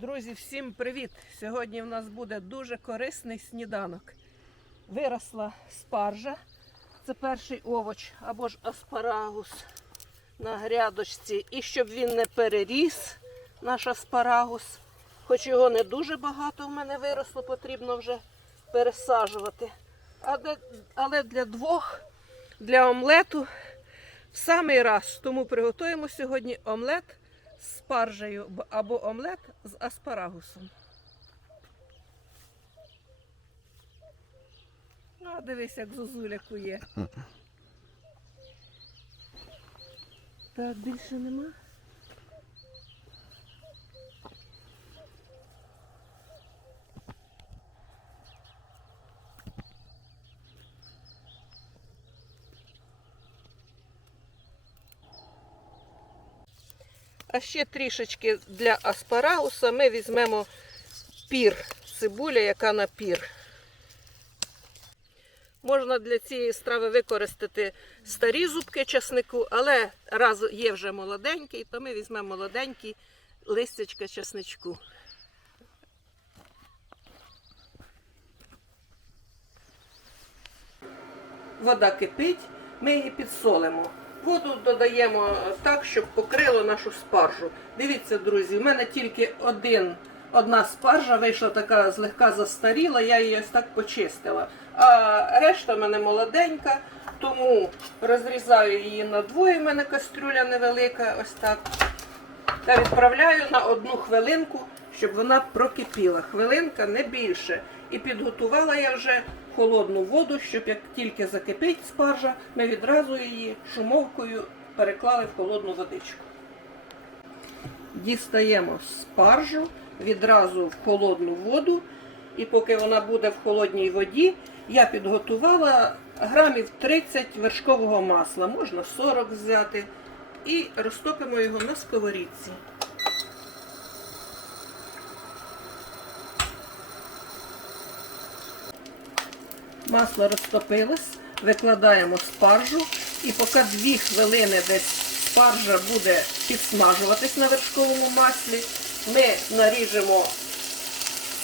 Друзі, всім привіт! Сьогодні в нас буде дуже корисний сніданок. Виросла спаржа. Це перший овоч або ж аспарагус на грядочці. І щоб він не переріс, наш аспарагус, хоч його не дуже багато в мене виросло, потрібно вже пересаджувати. Але, для двох, для омлету в самий раз. Тому приготуємо сьогодні омлет спаржею або омлет з аспарагусом. Ну, а дивись, як зозуля кує. Так, більше нема. А ще трішечки для аспарагуса ми візьмемо пір, цибуля, яка на пір. Можна для цієї страви використати старі зубки часнику, але раз є вже молоденький, то ми візьмемо молоденький листячка часничку. Вода кипить, ми її підсолимо. Воду додаємо так, щоб покрило нашу спаржу. Дивіться, друзі, в мене тільки один, одна спаржа вийшла така злегка застаріла, я її ось так почистила. А решта в мене молоденька, тому розрізаю її на двоє, в мене кастрюля невелика, ось так. Та відправляю на одну хвилинку, щоб вона прокипіла. Хвилинка не більше. І підготувала я вже холодну воду, щоб як тільки закипить спаржа, ми відразу її шумовкою переклали в холодну водичку. Дістаємо спаржу відразу в холодну воду. І поки вона буде в холодній воді, я підготувала грамів 30 вершкового масла, можна 40 взяти. І розтопимо його на сковорідці. Масло розтопилось, викладаємо спаржу і поки 2 хвилини десь спаржа буде підсмажуватись на вершковому маслі, ми наріжемо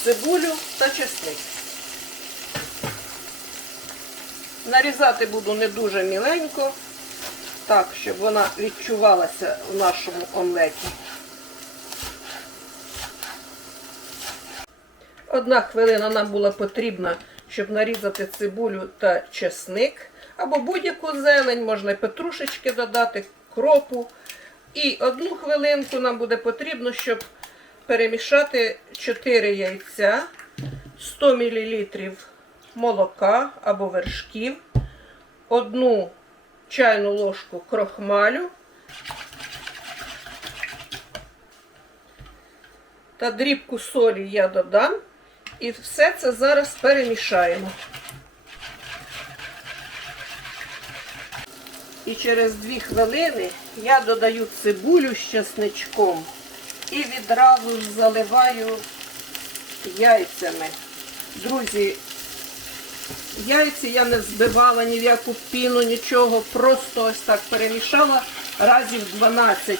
цибулю та чесник. Нарізати буду не дуже міленько, так, щоб вона відчувалася в нашому омлеті. Одна хвилина нам була потрібна, щоб нарізати цибулю та чесник, або будь-яку зелень, можна і петрушечки додати, кропу. І одну хвилинку нам буде потрібно, щоб перемішати 4 яйця, 100 мл молока або вершків, одну чайну ложку крохмалю та дрібку солі я додам. І все це зараз перемішаємо. І через 2 хвилини я додаю цибулю з чесничком і відразу заливаю яйцями. Друзі, яйці я не збивала ні в яку піну, нічого, просто ось так перемішала разів 12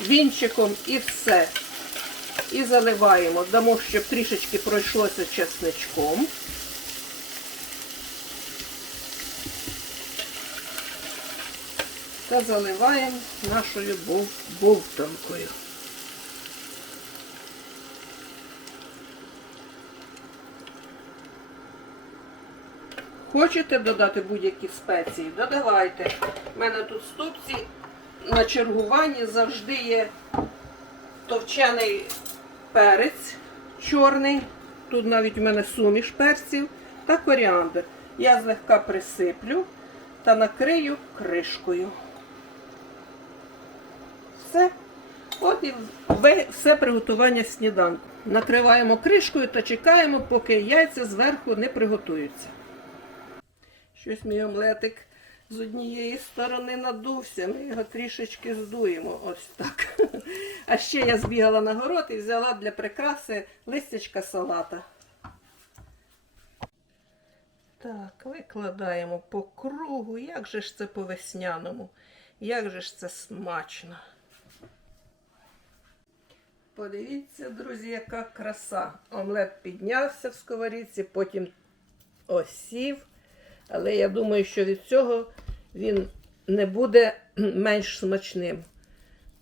вінчиком і все. І заливаємо. Дамо, щоб трішечки пройшлося чесничком. Та заливаємо нашою бов- бовтанкою. Хочете додати будь-які спеції? Додавайте. У мене тут в ступці на чергуванні завжди є товчений перець чорний. Тут навіть у мене суміш перців та коріандр. Я злегка присиплю та накрию кришкою. Все. От і все приготування сніданку. Накриваємо кришкою та чекаємо, поки яйця зверху не приготуються. Щось мій омлетик з однієї сторони надувся, ми його трішечки здуємо. Ось так. А ще я збігала на город і взяла для прикраси листячка салата. Так, викладаємо по кругу. Як же ж це по весняному? Як же ж це смачно. Подивіться, друзі, яка краса. Омлет піднявся в сковорідці, потім осів. Але я думаю, що від цього він не буде менш смачним.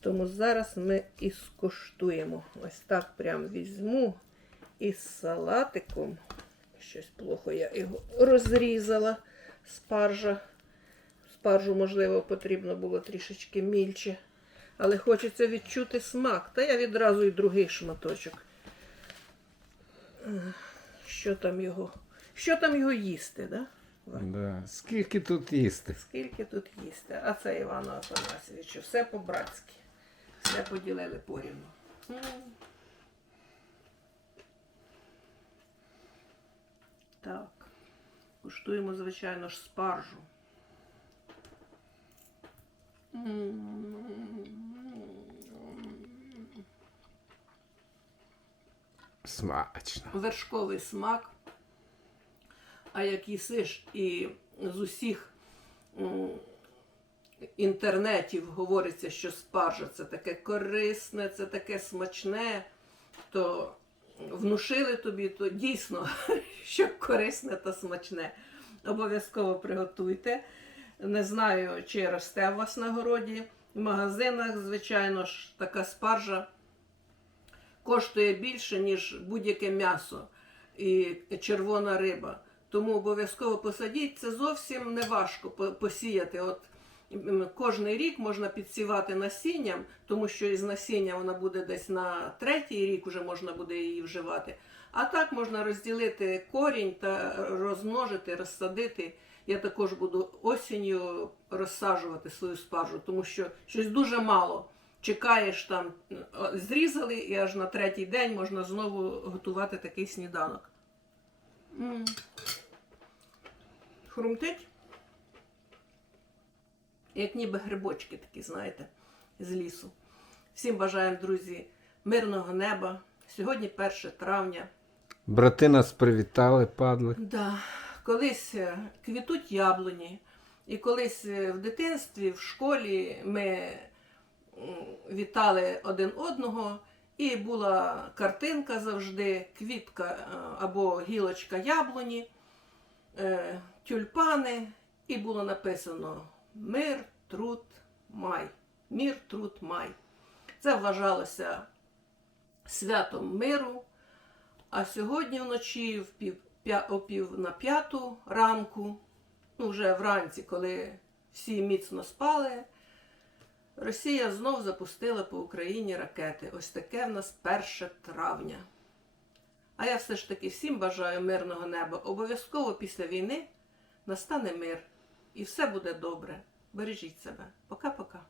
Тому зараз ми і скуштуємо. Ось так прям візьму із салатиком. Щось плохо я його розрізала. Спаржа. Спаржу, можливо, потрібно було трішечки мільче. Але хочеться відчути смак. Та я відразу і другий шматочок. Що там його? Що там його їсти, да? Да. Скільки тут їсти? Скільки тут їсти? А це Івану Афанасьовичу. Все по-братськи. Все поділили порівну. Так. Куштуємо, звичайно ж, спаржу. Смачно. вершковий смак. А як їсиш і з усіх інтернетів говориться, що спаржа це таке корисне, це таке смачне, то внушили тобі, то дійсно, що корисне та смачне. Обов'язково приготуйте. Не знаю, чи росте у вас на городі. В магазинах, звичайно ж, така спаржа коштує більше, ніж будь-яке м'ясо і червона риба. Тому обов'язково посадіть. Це зовсім не важко посіяти. От кожний рік можна підсівати насінням, тому що із насіння вона буде десь на третій рік, вже можна буде її вживати. А так можна розділити корінь та розмножити, розсадити. Я також буду осінню розсаджувати свою спаржу, тому що щось дуже мало. Чекаєш там, зрізали, і аж на третій день можна знову готувати такий сніданок. М. Хрумтить? Як ніби грибочки такі, знаєте, з лісу. Всім бажаємо, друзі, мирного неба. Сьогодні 1 травня. Брати нас привітали, падли. Да. Колись е, квітуть яблуні, і колись е, в дитинстві, в школі ми вітали один одного, і була картинка завжди, квітка е, або гілочка яблуні, тюльпани, і було написано Мир, труд, май. Мір, труд, май. Це вважалося святом миру. А сьогодні вночі в пів, о пів на п'яту ранку, ну вже вранці, коли всі міцно спали, Росія знов запустила по Україні ракети. Ось таке в нас 1 травня. А я все ж таки всім бажаю мирного неба. Обов'язково після війни настане мир. І все буде добре. Бережіть себе. Пока-пока.